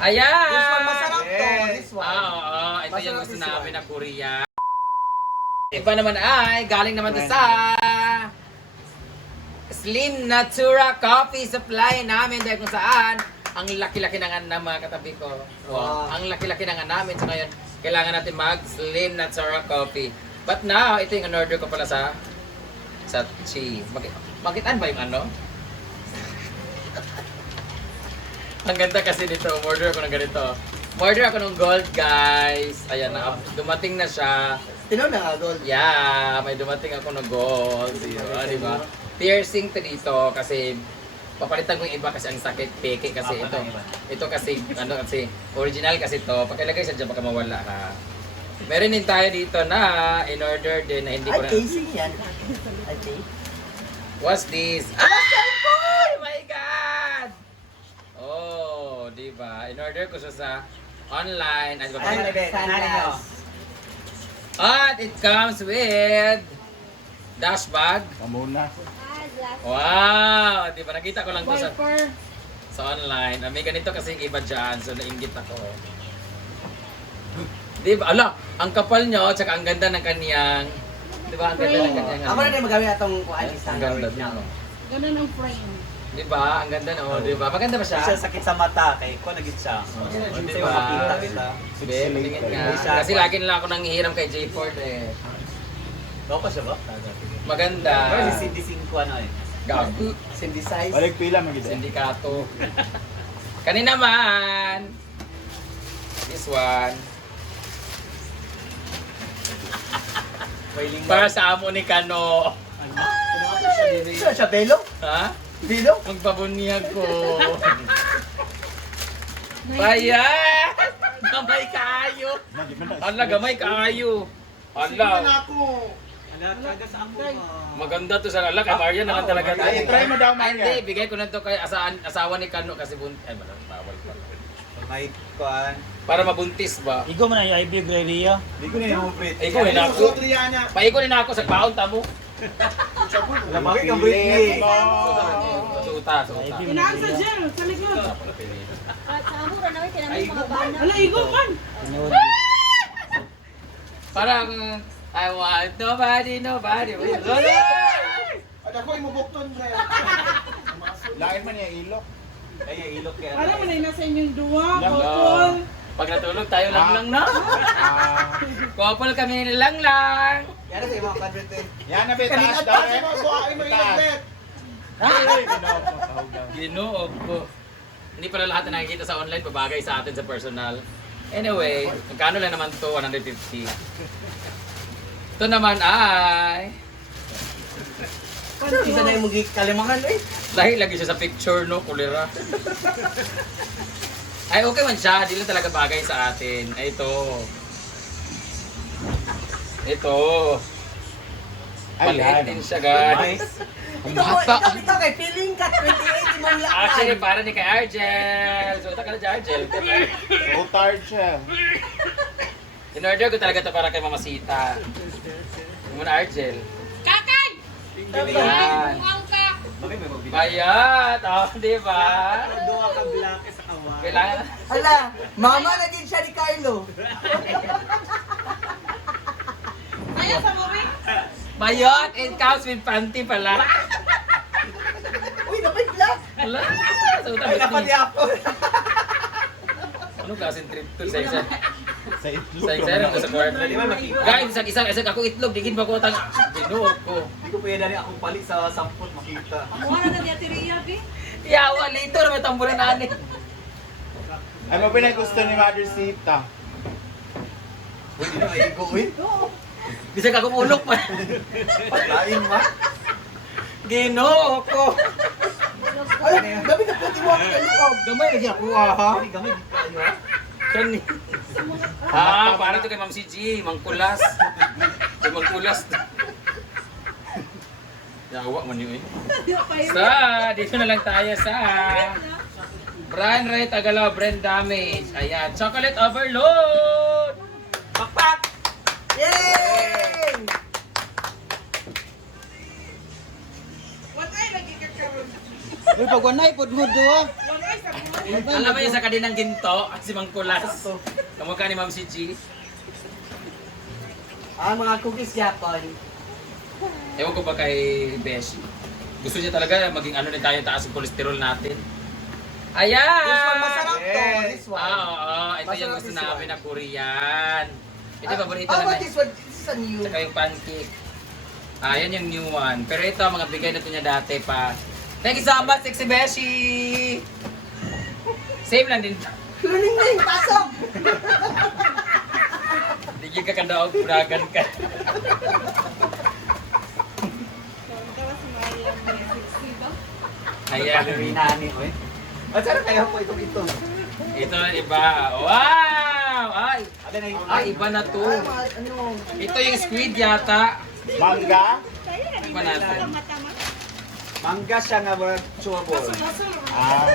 Ayan! This one masarap to. This one. Oo. Ito yung Masarap gusto this namin one. na Korea. Iba naman ay, galing naman to sa Slim Natura Coffee Supply namin dahil kung saan ang laki-laki ng mga katabi ko. Wow. Ang laki-laki ng namin. So ngayon, kailangan natin mag Slim Natura Coffee. But now, ito yung in-order ko pala sa Chi. Makitaan ba yung ano? Ang ganda kasi dito. Order ako ng ganito. Order ako ng gold, guys. Ayan, dumating na siya. Tinaw na nga, gold. Yeah, may dumating ako ng gold. Di ba? Piercing to dito kasi papalitan ko yung iba kasi ang sakit peke kasi ito. Ito kasi ano kasi original kasi to. Pagkalagay sa dyan baka mawala ha. Meron din tayo dito na in order din na hindi ko Ay, na. casing yan. Okay. What's this? Oh my God! Oh, di ba? In order ko siya sa online. At it comes with dash bag. Pamuna. Wow! Di ba? Nakita ko lang to sa online. May ganito kasi iba dyan. So, nainggit ako. Di ba? Ala! Ang kapal nyo, tsaka ang ganda ng kaniyang. Di ba? Ang ganda ng kaniyang. Ako na din magamit itong kualis. Ang ganda nyo. Ganun ang frame. Di ba? Ang ganda no? Di ba? Maganda ba siya? Siya sakit sa mata kay ko nagit siya. Hindi Diba? mo makita kita. Be, tingin nga. Kasi lagi nila ako nanghihiram kay J Ford eh. Daw pa siya ba? Maganda. Pero si Cindy 5 ano eh. Gago. Synthesize. Balik pila magida. Sindikato. Kanina man. This one. Para sa amo ni Kano. Siya, Belo? Ha? Belo? Magpabunyag ko. Kaya! Gamay kaayo. Ala, gamay kaayo. Ala. Maganda to sa lalaki. Maria naman talaga. Ay, try mo daw, Maria. Hindi, bigay ko na to kay asawa ni Kano kasi ay, bawal pa. May kuan. Para mabuntis ba? Igo man na yung IB Greria. Di ko na yung fit. Ay, ko na ako. Paiko na ako sa paon tamo. Lamaki kang Britney. Suta. Inaan sa gel, sa likod. Ay, Ala, igo man. parang I want nobody. Lain man yung ilok. Ay, ilok kaya. Alam mo na yung nasa inyong duwa, Lang. couple. Pag natulog tayo lang na. Ah, Couple kami lang. Yan na sa mga kadret eh. yan na bitaas daw eh. Bitaas. Ay, Ginoo ko. Hindi pala lahat na nakikita sa online babagay sa atin sa personal. Anyway, magkano lang naman to? 150. Ito naman ay Isa na yung mugik kalimangan eh. dahil lagi siya sa picture, no? Kulira. Ay, okay man siya. Di lang talaga bagay sa atin. Ay, ito. Ito. Ay, Maliit yan. din siya, guys. Ang bata. Ito kay feeling ka 28 imong lakay. Actually, para ni kay Argel. So, ito ka na dyan, Argel. So tired siya. In-order ko talaga ito para kay Mama Sita. Yung muna, Argel. Kakay! Yan. ka! Bakit may mabili? Bayat. Oh, di ba? Doa ka black sa kawan. Kailangan. Hala, mama na din siya ni Carlo. Ayaw sa movie? Bayot, it comes with panty pala. Uy, napagla. Hala. So, Ay, napali ako. Ano klaseng trip to sa isa? Sa itlog. Sa isa rin sa kwarto. Di ba makita? Guys, isang ako itlog, digin ba ko tang binuog ko. Di ko pwede rin akong palit sa sampot makita. Mukha na niya tiriya, Bi. Yawa, lito na may tamburin nanin. Ay, mapinay gusto ni Mother Sita. Hindi na maigo eh. Bisa ka kumulok pa. Patlain ma. Ginoo ko. Ay, dami na puti mo ako kaloob. Gamay lagi ako ha. Ay, gamay di kayo. Kani. Ah, para to kay Ma'am CG, mangkulas. Kay mangkulas. Yawa man yun eh. Sa, dito na lang tayo sa Brand Ray Tagalaw, Brand Damage. Ayan, Chocolate Overload! Pakpak! Yay! What ay lagi ka karon? Uy, pag wanay, pud mo doa. What ay sa mga? Alam mo yun sa kadinang ginto, si Mang Kulas. Kamukha ni Ma'am si G. Mga cookies yapon. Ewan ko ba kay Beshi. Gusto niya talaga maging ano na tayo taas ang kolesterol natin. Ayan! This one masarap to. This one. Oo. Ito yung Masarap gusto this namin one. na Korean. Ito yung paborito How namin. about this one? This is a new. Saka yung pancake. Yan yung new one. Pero ito, mga bigay na ito niya dati pa. Thank you so much, Sexy Beshi! Same lang din. Luning-ning, pasok! Hindi ka kandaog, puragan ka. Ayan. Ballerina ni, oy. At sana kaya po itong ito. Ito, iba. Wow! Ay! Ada na yung Ay, iba na to. Ay, mga ano. Ito yung squid yata. Mangga? Iba natin. mangga siya nga wala chewable. Ah.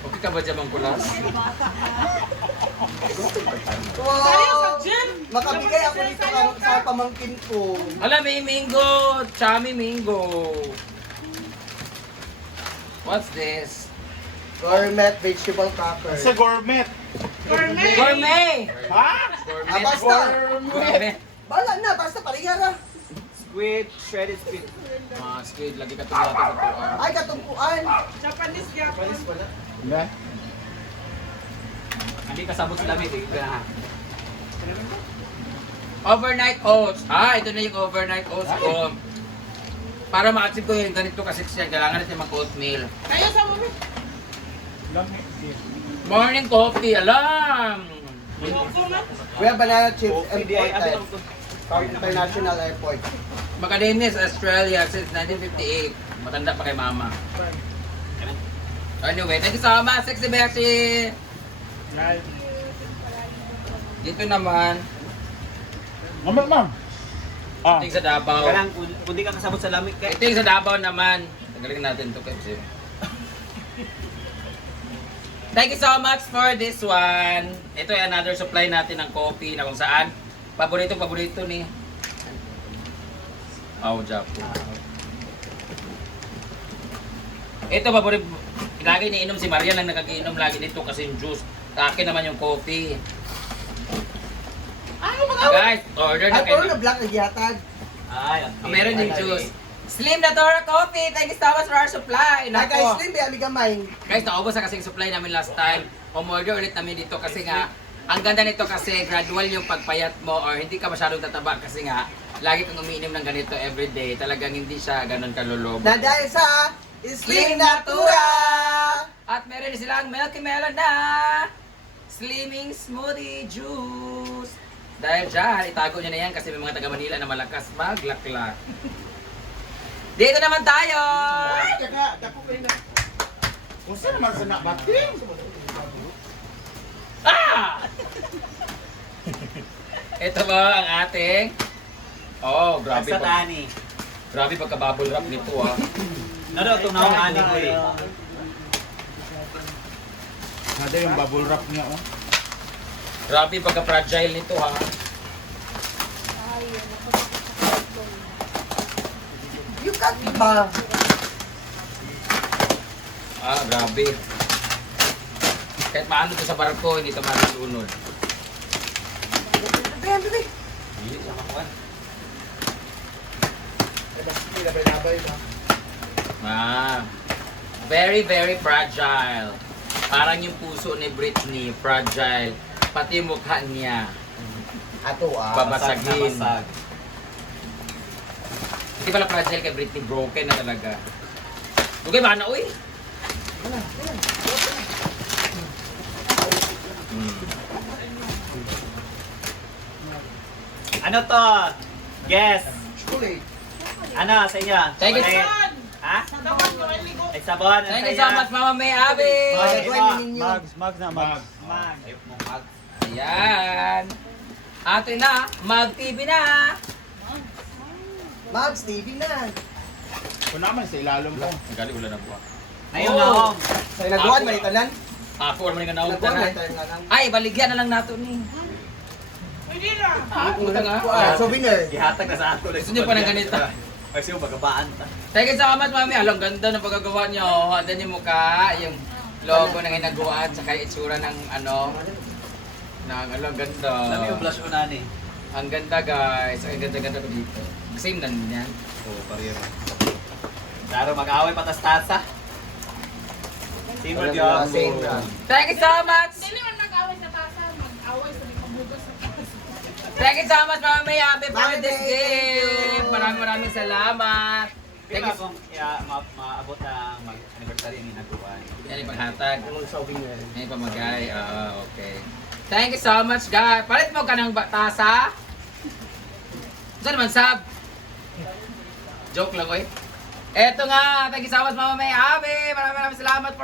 Okay ka ba dyan, Mang Kulas? Wow! Makabigay ako dito sa pamangkin ko. Hala, may mango! Chami mango! What's this? Gourmet vegetable cracker. Sa gourmet. Gourmet! Ha? Ah, basta. Gourmet! Bala na, basta parihara. Squid, shredded squid. Squid, lagi ka tumulati sa tuwan. Ay, katungkuan. Japanese yapon. Hindi. Hindi kasabot sa lamig, eh. Overnight oats. Ito na yung overnight oats ko. Para ma-achieve ko yung ganito kasi siya, kailangan natin mag-oatmeal. Kaya sa movie. Morning coffee, alam! We have banana chips and Hindi ay pork abi from International Airport. Macadamias, Australia, since 1958. Matanda pa kay mama. Anyway, thank you so much, Sexy Beshi! Dito naman, Ma'am. Ah. ito yung sa Davao. Kanang kung di ka kasabot sa lamig kay. Ito yung sa Davao naman. Tagalin natin ito kasi. Thank you so much for this one. Ito ay another supply natin ng coffee na kung saan paborito ni Japo. Ito paborito. Lagi niinom si Maria lang nakagiinom lagi dito kasi yung juice. Sa akin naman yung coffee. Guys, order na Ay, puro kayo. na black na gihatag. Ay, Meron yung juice. Slim na Dora Coffee! Thank you so much for our supply! Ay, Nako. guys, slim, baya gamay. Guys, naubos na kasing supply namin last time. Umorder ulit namin dito kasi nga, ang ganda nito kasi gradual yung pagpayat mo or hindi ka masyadong tataba kasi nga, lagi kang umiinom ng ganito everyday. Talagang hindi siya ganun kalulog. Na dahil sa Slim Natura! At meron din silang Milky Melon na Slimming Smoothie Juice. Dahil dyan, itago nyo na yan kasi may mga taga Manila na malakas maglakla. Dito naman tayo! Ay, dako kayo na. Kung saan naman sa nakabating? Ah! Ito ba ang ating... Oh, grabe Sa pag, tani. grabe pagka-bubble wrap nito ah. Nado ito na ang ani ko eh. Nada yung bubble wrap niya, oh. Grabe pagka-fragile nito ha. You cut ba? Grabe. Kahit maano to sa barko, hindi ito malulunod. Ayan, bebe. Very, very fragile. Parang yung puso ni Britney, fragile. Pati yung mukha niya, Ato babasagin. Basag. Hindi pala fragile kay Britney, broken na talaga. Dugay ba na, uy? Ano to? Guess. Chocolate. Ano sa inyo? Thank you. Chocolate. Ha? Ay sabon. Thank you so much, Mama May Abi! Gagawin ninyo. Mags na mags. Mag. Ayok mo mag. Ayan. Ate na, mag-TV na. Mags, TV na. Kung naman sa ilalong ko. Nagali ulan na po. Ngayon Oh. na ako. Sa nagbuhan, malitanan. Ako, wala man nga Nagbuhan, na. malitanan. Ay, baligyan na lang nato ni. Pwede na. Puta nga. Souvenir. Gihatag na sa ato. Gusto niyo pa ng ganito? Ay, siya magabaan ta. Thank you so much, mami. Alam, ganda ng pagkagawa niyo. Handa niyo mukha, yung logo ng hinaguan, saka yung itsura ng ano, alam, ganda. Alam mo yung blush ko na ni. Ang ganda, guys. Ang ganda-ganda ko dito. Same na yan. Oo, pareho. Laro mag-away patas-tasa. Same Wala job. na, same na. Thank you so much! Hindi naman mag-away sa tasa, mag-away sa pagbugas sa tasa. Thank you so much, mami. Happy Mami, birthday thank you. gift! Maraming salamat. Thank Thank you. kung maabot ang mag-anniversary ni Naguan. Yan yung paghatag. Ang souvenir. Yan yung pamagay. Okay. Thank you so much, guys. Palit mo ka ng tasa. Saan naman, Sab? Joke lang, oy. Eto nga. Thank you so much, Mama May Abe. Maraming salamat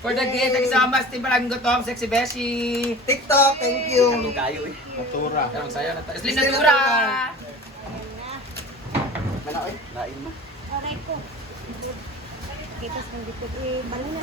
for the gift. Thank you so much, Team Palaging Gutom, Sexy Beshi. TikTok, thank you. Ito kayo eh. Natura. Tarong sayo na tayo. Slim Slim Natura. Mana, oy? Lain mo. Aray ko. Kita sa dito. Eh, balo na.